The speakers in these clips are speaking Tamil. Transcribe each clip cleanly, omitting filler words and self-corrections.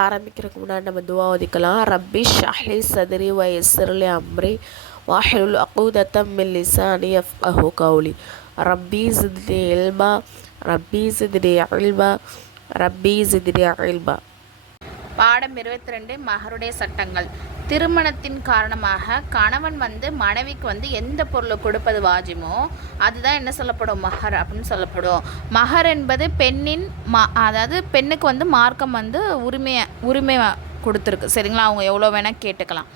ஆரம்பிக்கிறதுக்கு முன்னாடி நம்ம துவா ஓதிக்கலாம். ரப்பி ஷ்ரஹ்லி சத்ரி வ யஸ்ஸிர்லி அம்ரி வஹ்லுல் உக்தத்தம் மின் லிசானி யஃப்கஹு கௌலி. ரப்பி ஸித்னி இல்மா ரப்பி ஸித்னி இல்மா ரப்பி ஸித்னி இல்மா. பாடம் 22 மஹருடைய சட்டங்கள். திருமணத்தின் காரணமாக கணவன் மனைவிக்கு எந்த பொருளை கொடுப்பது வாஜிமோ அதுதான் என்ன சொல்லப்படும், மஹர் அப்படின்னு சொல்லப்படும். மஹர் என்பது பெண்ணின் அதாவது பெண்ணுக்கு மார்க்கம் உரிமை கொடுத்துருக்கு. சரிங்களா, அவங்க எவ்வளோ வேணால் கேட்டுக்கலாம்.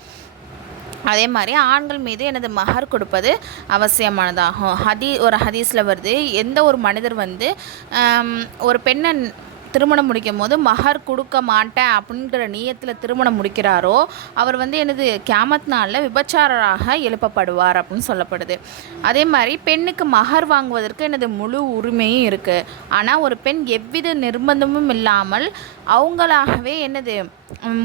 அதே மாதிரி ஆண்கள் மீது எனது மஹர் கொடுப்பது அவசியமானதாகும். ஒரு ஹதீஸில் வருது, எந்த ஒரு மனிதர் ஒரு பெண்ணை திருமணம் முடிக்கும் போது மஹர் கொடுக்க மாட்டேன் அப்படிங்கிற நியத்தில் திருமணம் முடிக்கிறாரோ அவர் எனது கியாமத் நாளில் விபச்சாரராக எழுப்பப்படுவார் அப்படின்னு சொல்லப்படுது. அதே மாதிரி பெண்ணுக்கு மஹர் வாங்குவதற்கு எனது முழு உரிமையும் இருக்குது. ஆனால் ஒரு பெண் எவ்வித நிர்பந்தமும் இல்லாமல் அவங்களாகவே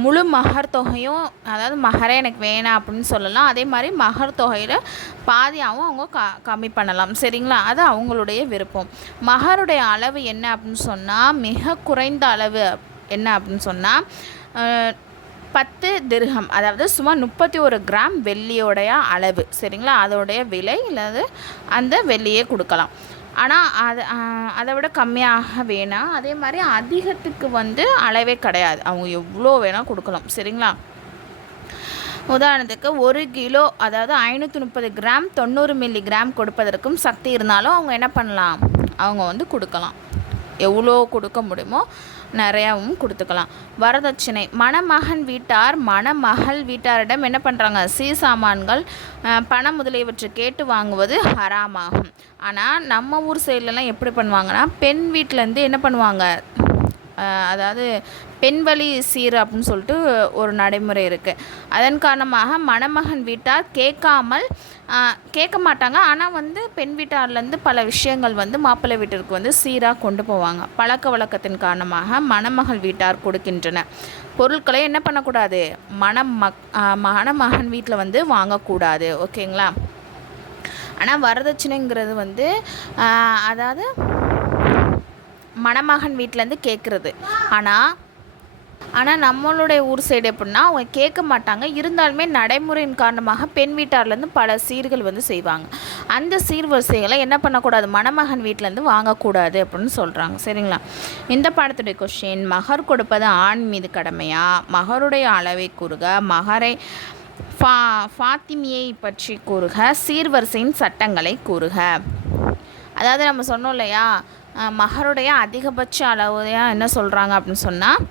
முழு மஹர் தொகையும், அதாவது மஹரே எனக்கு வேணாம் அப்படின்னு சொல்லலாம். அதே மாதிரி மஹர் தொகையில் பாதியாகவும் அவங்க கம்மி பண்ணலாம். சரிங்களா, அது அவங்களுடைய விருப்பம். மஹருடைய அளவு என்ன அப்படின்னு சொன்னால், மிக குறைந்த அளவு என்ன அப்படின்னு சொன்னால் 10 திர்ஹம், அதாவது சுமார் 31 கிராம் வெள்ளியோடைய அளவு. சரிங்களா, அதோடைய விலை இல்லாத அந்த வெள்ளியே கொடுக்கலாம். ஆனால் அதை விட கம்மியாக வேணாம். அதே மாதிரி அதிகத்துக்கு அளவே கிடையாது, அவங்க எவ்வளோ வேணால் கொடுக்கலாம். சரிங்களா, உதாரணத்துக்கு 1 கிலோ அதாவது 530 கிராம் 90 மில்லி கிராம் கொடுப்பதற்கும் சக்தி இருந்தாலும் அவங்க என்ன பண்ணலாம், அவங்க கொடுக்கலாம். எவ்வளோ கொடுக்க முடியுமோ நிறையாவும் கொடுத்துக்கலாம். வரதட்சணை. மணமகன் வீட்டார் மணமகள் வீட்டாரிடம் என்ன பண்ணுறாங்க, சீசாமான்கள் பணம் முதலியவற்றை கேட்டு வாங்குவது ஹராமாகும். ஆனால் நம்ம ஊர் சைட்லலாம் எப்படி பண்ணுவாங்கன்னா, பெண் வீட்டிலேருந்து என்ன பண்ணுவாங்க, அதாவது பெண் வழி சீர் அப்படின்னு சொல்லிட்டு ஒரு நடைமுறை இருக்குது. அதன் காரணமாக மணமகன் வீட்டார் கேட்க மாட்டாங்க. ஆனால் பெண் வீட்டார்லேருந்து பல விஷயங்கள் மணப்பள்ளை வீட்டிற்கு சீராக கொண்டு போவாங்க. பழக்க வழக்கத்தின் காரணமாக மணமகள் வீட்டார் கொடுக்கின்றன பொருட்களை என்ன பண்ணக்கூடாது, மணமகன் வீட்டில் வாங்கக்கூடாது. ஓகேங்களா. ஆனால் வரதட்சணைங்கிறது அதாவது மணமகன் வீட்டிலேருந்து கேட்குறது. ஆனால் நம்மளுடைய ஊர் சைடு எப்படின்னா அவங்க கேட்க மாட்டாங்க. இருந்தாலுமே நடைமுறையின் காரணமாக பெண் வீட்டார்லேருந்து பல சீர்கள் செய்வாங்க. அந்த சீர்வரிசைகளை என்ன பண்ணக்கூடாது, மணமகன் வீட்டிலேருந்து வாங்கக்கூடாது அப்படின்னு சொல்கிறாங்க. சரிங்களா, இந்த பாடத்துடைய கொஸ்டின், மகர் கொடுப்பது ஆண் மீது கடமையா, மகருடைய அளவை கூறுக, மகரை ஃபாத்திமியை பற்றி கூறுக, சீர்வரிசையின் சட்டங்களை கூறுக. அதாவது நம்ம சொன்னோம் இல்லையா, மஹருடைய அதிகபட்ச அளவுயா என்ன சொல்கிறாங்க அப்படின்னு சொன்னால்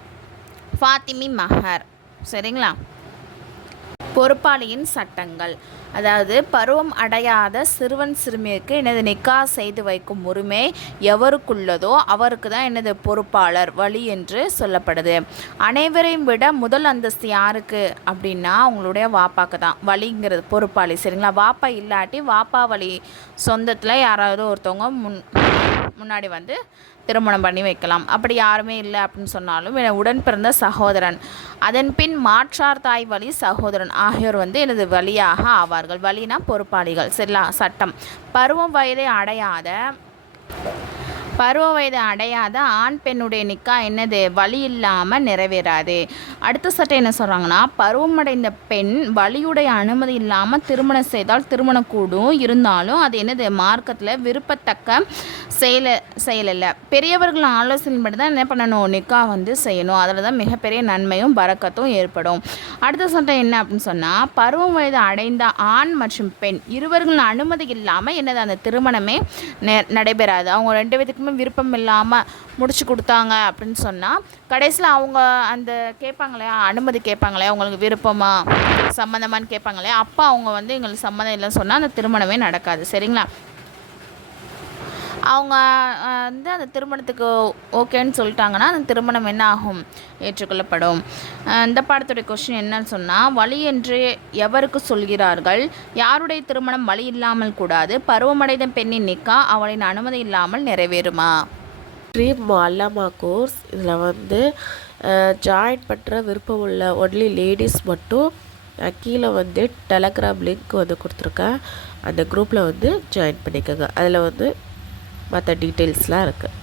ஃபாத்திமி மஹர். சரிங்களா, பொறுப்பாளியின் சட்டங்கள். அதாவது பருவம் அடையாத சிறுவன் சிறுமிக்கு நிக்கா செய்து வைக்கும் உரிமை எவருக்குள்ளதோ அவருக்கு தான் பொறுப்பாளர் வழி என்று சொல்லப்படுது. அனைவரையும் விட முதல் அந்தஸ்து யாருக்கு அப்படின்னா அவங்களுடைய வாப்பாக்கு தான் வழிங்கிறது, பொறுப்பாளி. சரிங்களா, வாப்பா இல்லாட்டி வாப்பா வழி சொந்தத்தில் யாராவது ஒருத்தவங்க முன்னாடி திருமணம் பண்ணி வைக்கலாம். அப்படி யாருமே இல்லை அப்படின்னு சொன்னாலும் உடன் பிறந்த சகோதரன், அதன் பின் மாற்றார் தாய் வழி சகோதரன் ஆகியோர் எனது வழியாக ஆவார்கள். வழினா பொறுப்பாளிகள். சரிங்களா, சட்டம். பருவ வயதை அடையாத ஆண் பெண்ணுடைய நிக்கா வழி இல்லாமல் நிறைவேறாது. அடுத்த சட்டம் என்ன சொல்கிறாங்கன்னா, பருவமடைந்த பெண் வழியுடைய அனுமதி இல்லாமல் திருமணம் செய்தால் திருமணம் கூடும். இருந்தாலும் அது மார்க்கத்தில் விருப்பத்தக்க செயலில்லை. பெரியவர்கள் ஆலோசனைப்படி தான் என்ன பண்ணணும், நிக்கா செய்யணும். அதில் தான் மிகப்பெரிய நன்மையும் பரக்கத்தும் ஏற்படும். அடுத்த சட்டம் என்ன அப்படின்னு சொன்னால், பருவம் வயது அடைந்த ஆண் மற்றும் பெண் இருவர்களின் அனுமதி இல்லாமல் அந்த திருமணமே நடைபெறாது. அவங்க 2 பேத்துக்குமே விருப்பம் இல்லாமல் முடிச்சு கொடுத்தாங்க அப்படின்னு சொன்னால் கடைசியில் அவங்க அந்த கேட்பாங்களே, அனுமதி கேட்பாங்களே, அவங்களுக்கு விருப்பமா சம்மந்தமானு கேட்பாங்களே, அப்போ அவங்க எங்களுக்கு சம்மந்தம் இல்லைன்னு சொன்னால் அந்த திருமணமே நடக்காது. சரிங்களா, அவங்க அந்த திருமணத்துக்கு ஓகேன்னு சொல்லிட்டாங்கன்னா அந்த திருமணம் என்ன ஆகும், ஏற்றுக்கொள்ளப்படும். இந்த பாடத்துடைய கொஸ்டின் என்னன்னு சொன்னால், வழி என்று எவருக்கு சொல்கிறார்கள், யாருடைய திருமணம் வழி இல்லாமல் கூடாது, பருவமடைந்த பெண்ணின் நிக்கா அவளின் அனுமதி இல்லாமல் நிறைவேறுமா. ட்ரீம் மொல்லமா கோர்ஸ் இதில் ஜாயின் பண்ணுற விருப்பம் உள்ள ஒன்லி லேடிஸ் மட்டும் கீழே டெலகிராம் லிங்க் கொடுத்துருக்கேன். அந்த குரூப்பில் ஜாயின் பண்ணிக்கோங்க. அதில் மற்ற டீட்டெயில்ஸ்லாம் இருக்குது.